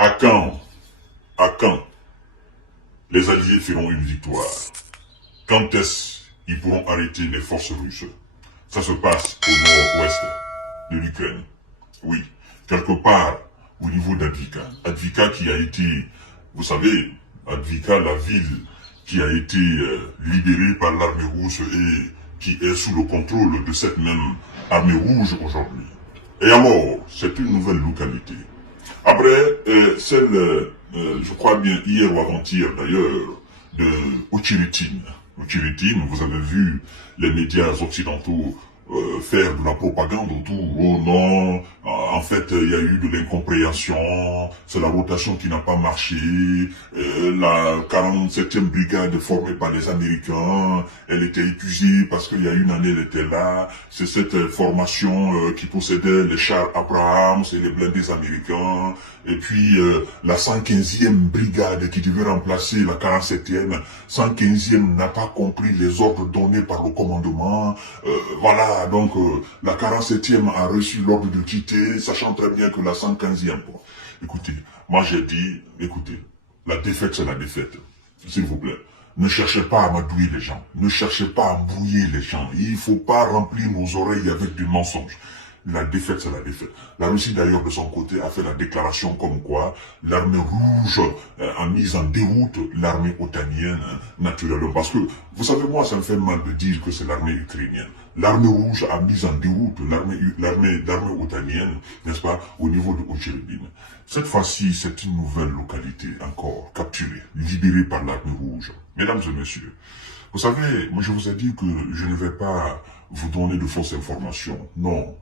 À quand, à quand les Alliés feront une victoire? Quand est-ce qu'ils pourront arrêter les forces russes? Ça se passe au nord-ouest de l'Ukraine. Oui, quelque part au niveau d'Advika. Advika qui a été, vous savez, Advika, la ville qui a été libérée par l'armée rouge et qui est sous le contrôle de cette même armée rouge aujourd'hui. Et alors, c'est une nouvelle localité. Après, celle, je crois bien hier ou avant-hier d'ailleurs, de Ochiritine. Ochiritine, vous avez vu les médias occidentaux faire de la propagande autour. Oh non, en fait, il y a eu de l'incompréhension, c'est la rotation qui n'a pas marché, la 47e brigade formée par les Américains, elle était épuisée parce qu'il y a une année, elle était là, c'est cette formation qui possédait les chars Abrams et les blindés américains, et puis la 115e brigade qui devait remplacer la 47e, 115e n'a pas compris les ordres donnés par le commandement, voilà, donc la 47e a reçu l'ordre de quitter, sachant très bien que la 115e, bon. Écoutez, moi j'ai dit, écoutez, la défaite c'est la défaite, s'il vous plaît. Ne cherchez pas à m'adouiller les gens, ne cherchez pas à brouiller les gens, il faut pas remplir nos oreilles avec du mensonge. La défaite, c'est la défaite. La Russie, d'ailleurs, de son côté, a fait la déclaration comme quoi l'armée rouge a mis en déroute l'armée otanienne, naturellement. Parce que, vous savez, moi, ça me fait mal de dire que c'est l'armée ukrainienne. L'armée rouge a mis en déroute l'armée otanienne, n'est-ce pas, au niveau de Ocheribine. Cette fois-ci, c'est une nouvelle localité encore capturée, libérée par l'armée rouge. Mesdames et messieurs, vous savez, moi je vous ai dit que je ne vais pas vous donner de fausses informations. Non.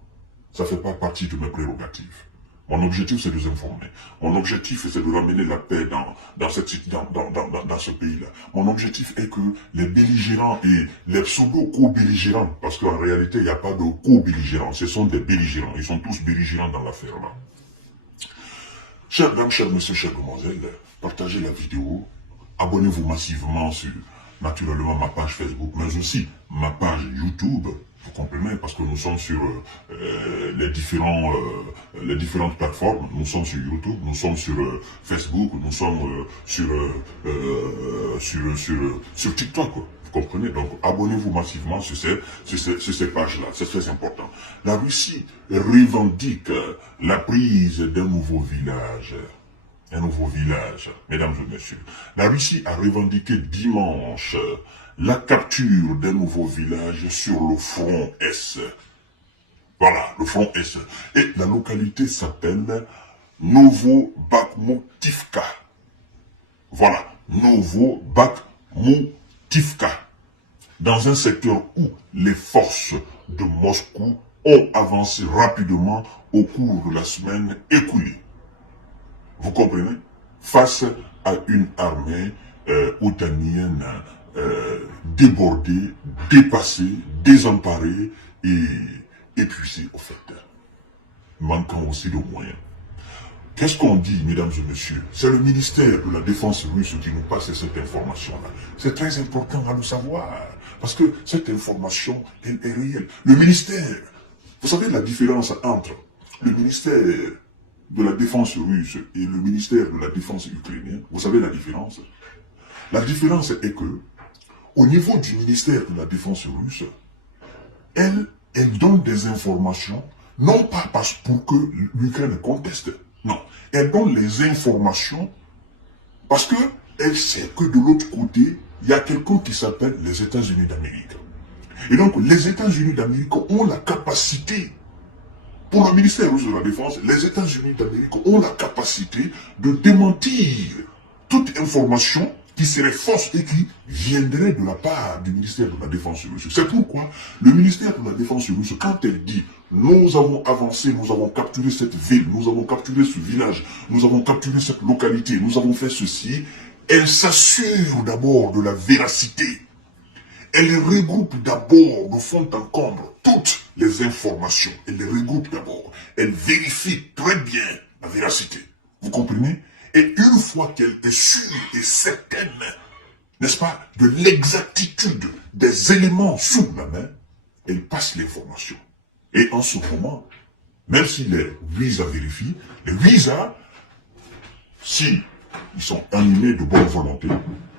Ça ne fait pas partie de mes prérogatives. Mon objectif, c'est de vous informer. Mon objectif, c'est de ramener la paix dans ce pays-là. Mon objectif est que les belligérants et les pseudo-co-belligérants, parce qu'en réalité, il n'y a pas de co-belligérants, ce sont des belligérants. Ils sont tous belligérants dans l'affaire-là. Chers dames, chers messieurs, chères demoiselles, partagez la vidéo, abonnez-vous massivement sur, naturellement, ma page Facebook, mais aussi ma page YouTube. Vous comprenez, parce que nous sommes sur les différentes plateformes. Nous sommes sur YouTube, nous sommes sur Facebook, nous sommes sur TikTok. Vous comprenez? Donc, abonnez-vous massivement sur ces pages-là. C'est très important. La Russie revendique la prise d'un nouveau village. Un nouveau village, mesdames et messieurs. La Russie a revendiqué dimanche la capture d'un nouveau village sur le front Est. Voilà, le front Est. Et la localité s'appelle Novobakhmutivka. Voilà, Novobakhmutivka. Dans un secteur où les forces de Moscou ont avancé rapidement au cours de la semaine écoulée. Vous comprenez? Face à une armée otanienne débordée, dépassée, désemparée et épuisée au fait. Manquant aussi de moyens. Qu'est-ce qu'on dit, mesdames et messieurs? C'est le ministère de la Défense russe qui nous passe cette information-là. C'est très important à le savoir, parce que cette information, elle est réelle. Le ministère, vous savez la différence entre le ministère de la Défense russe et le ministère de la Défense ukrainienne? Vous savez la différence? La différence est que, au niveau du ministère de la Défense russe, elle donne des informations, non pas pour que l'Ukraine conteste, non. Elle donne les informations parce qu'elle sait que de l'autre côté, il y a quelqu'un qui s'appelle les États-Unis d'Amérique. Et donc, les États-Unis d'Amérique ont la capacité, pour le ministère russe de la Défense, les États-Unis d'Amérique ont la capacité de démentir toute information qui serait fausse et qui viendrait de la part du ministère de la Défense russe. C'est pourquoi le ministère de la Défense russe, quand elle dit « Nous avons avancé, nous avons capturé cette ville, nous avons capturé ce village, nous avons capturé cette localité, nous avons fait ceci », elle s'assure d'abord de la véracité. Elle regroupe d'abord de fond en comble toutes les informations. Elle les regroupe d'abord. Elle vérifie très bien la véracité. Vous comprenez? Et une fois qu'elle est sûre et certaine, n'est-ce pas, de l'exactitude des éléments sous la main, elle passe l'information. Et en ce moment, même si les visas vérifient, les visas si ils sont animés de bonne volonté,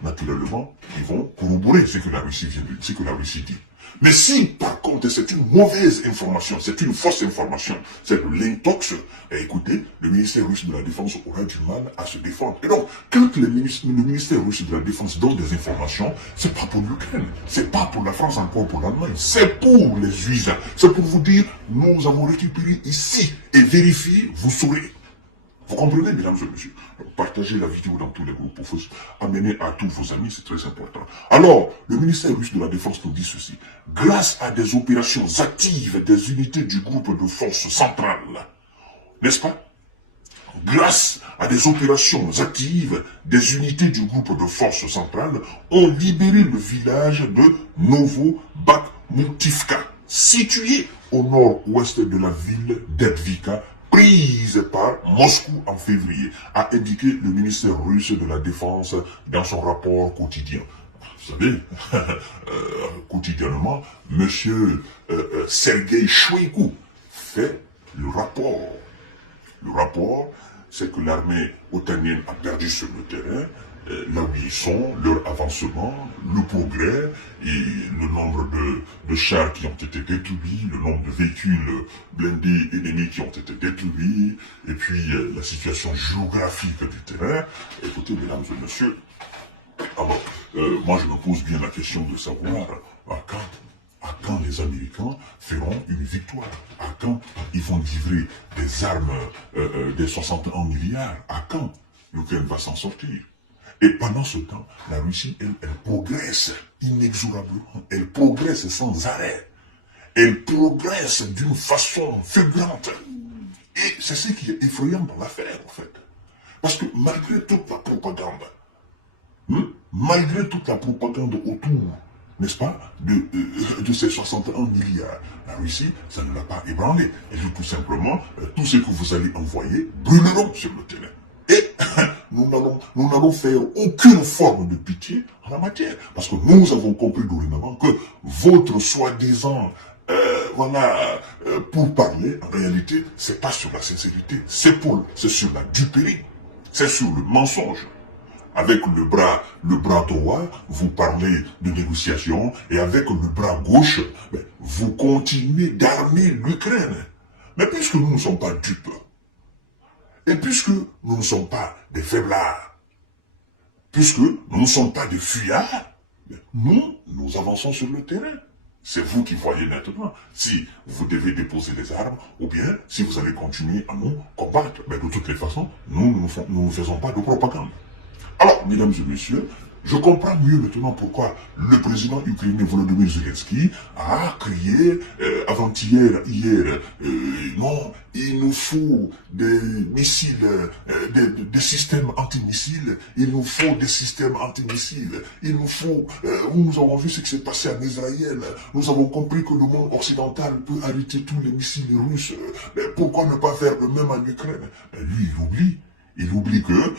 naturellement, ils vont corroborer ce que la Russie vient de dire, ce que la Russie dit. Mais si, par contre, c'est une mauvaise information, c'est une fausse information, c'est de l'intox, écoutez, le ministère russe de la Défense aura du mal à se défendre. Et donc, quand le ministère russe de la Défense donne des informations, c'est pas pour l'Ukraine, c'est pas pour la France, encore pour l'Allemagne, c'est pour les USA. C'est pour vous dire, nous avons récupéré ici, et vérifier, vous saurez. Vous comprenez, mesdames et messieurs? Partagez la vidéo dans tous les groupes pour amener à tous vos amis, c'est très important. Alors, le ministère russe de la Défense nous dit ceci. Grâce à des opérations actives des unités du groupe de forces centrales, n'est-ce pas? Grâce à des opérations actives des unités du groupe de forces centrales, ont libéré le village de Novo-Bakhmutivka, situé au nord-ouest de la ville d'Edvika, prise par Moscou en février, a indiqué le ministère russe de la Défense dans son rapport quotidien. Vous savez, quotidiennement, M. Sergei Shoigu fait le rapport. Le rapport, c'est que l'armée otanienne a perdu sur le terrain, là où ils sont, leur avancement, le progrès et le nombre de chars qui ont été détruits, le nombre de véhicules blindés ennemis qui ont été détruits, et puis la situation géographique du terrain. Écoutez, mesdames et messieurs, alors, moi je me pose bien la question de savoir à quand les Américains feront une victoire, à quand ils vont livrer des armes, des 61 milliards, à quand l'Ukraine va s'en sortir. Et pendant ce temps, la Russie, elle progresse inexorablement, elle progresse sans arrêt, elle progresse d'une façon fulgurante. Et c'est ce qui est effrayant dans l'affaire, en fait. Parce que malgré toute la propagande, autour, n'est-ce pas, de ces 61 milliards, la Russie, ça ne l'a pas ébranlé. Et tout simplement, tout ce que vous allez envoyer brûleront sur le terrain. Et nous n'allons faire aucune forme de pitié en la matière. Parce que nous avons compris dorénavant que votre soi-disant, pour parler, en réalité, c'est pas sur la sincérité, c'est sur la duperie, c'est sur le mensonge. Avec le bras droit, vous parlez de négociation, et avec le bras gauche, vous continuez d'armer l'Ukraine. Mais puisque nous ne sommes pas dupes, et puisque nous ne sommes pas des faiblards, puisque nous ne sommes pas des fuyards, nous avançons sur le terrain. C'est vous qui voyez maintenant si vous devez déposer les armes ou bien si vous allez continuer à nous combattre. Mais de toutes les façons, nous ne faisons pas de propagande. Alors, mesdames et messieurs, je comprends mieux maintenant pourquoi le président ukrainien Volodymyr Zelensky a crié avant-hier, non, il nous faut des missiles, des systèmes antimissiles, il nous faut des systèmes antimissiles, il nous faut, nous avons vu ce qui s'est passé en Israël, nous avons compris que le monde occidental peut arrêter tous les missiles russes, mais pourquoi ne pas faire le même en Ukraine? Lui, il oublie. Il oublie que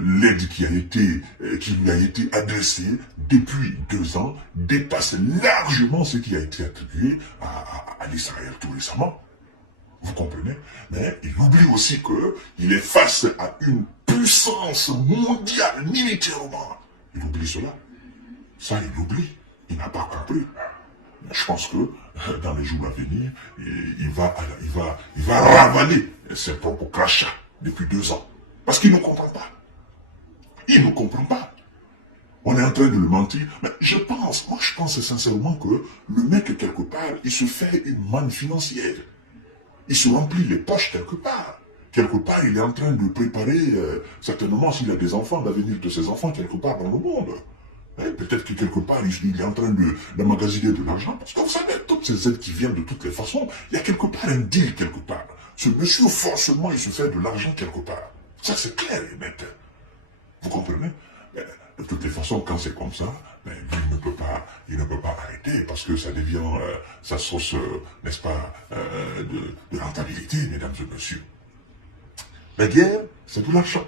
l'aide qui lui a été adressée depuis 2 ans dépasse largement ce qui a été attribué à l'Israël tout récemment. Vous comprenez? Mais il oublie aussi qu'il est face à une puissance mondiale militairement. Il oublie cela. Ça, il oublie. Il n'a pas compris. Mais je pense que dans les jours à venir, il va ravaler ses propres crachats depuis 2 ans. Parce qu'il ne comprend pas. Il ne comprend pas. On est en train de le mentir. Mais je pense sincèrement que le mec, quelque part, il se fait une manne financière. Il se remplit les poches quelque part. Quelque part, il est en train de préparer, certainement s'il a des enfants, l'avenir de ses enfants quelque part dans le monde. Peut-être que quelque part, il est en train d'emmagasiner de l'argent. Parce que vous savez, toutes ces aides qui viennent de toutes les façons, il y a quelque part un deal quelque part. Ce monsieur, forcément, il se fait de l'argent quelque part. Ça, c'est clair et net. Vous comprenez? De toutes les façons, quand c'est comme ça, lui, il ne peut pas arrêter parce que ça devient sa source, n'est-ce pas, de rentabilité, mesdames et messieurs. La guerre, c'est de l'argent.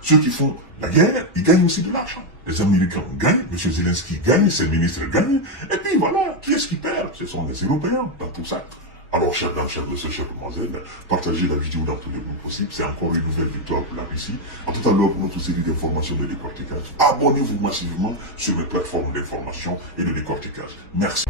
Ceux qui font la guerre, ils gagnent aussi de l'argent. Les Américains gagnent, M. Zelensky gagne, ses ministres gagnent, et puis voilà, qui est-ce qui perd? Ce sont les Européens dans tout ça. Alors, chers dames, chers messieurs, chères demoiselles, partagez la vidéo dans tous les groupes possibles. C'est encore une nouvelle victoire pour la Russie. En tout à l'heure, pour notre série d'informations de décortiquage, abonnez-vous massivement sur mes plateformes d'information et de décortiquage. Merci.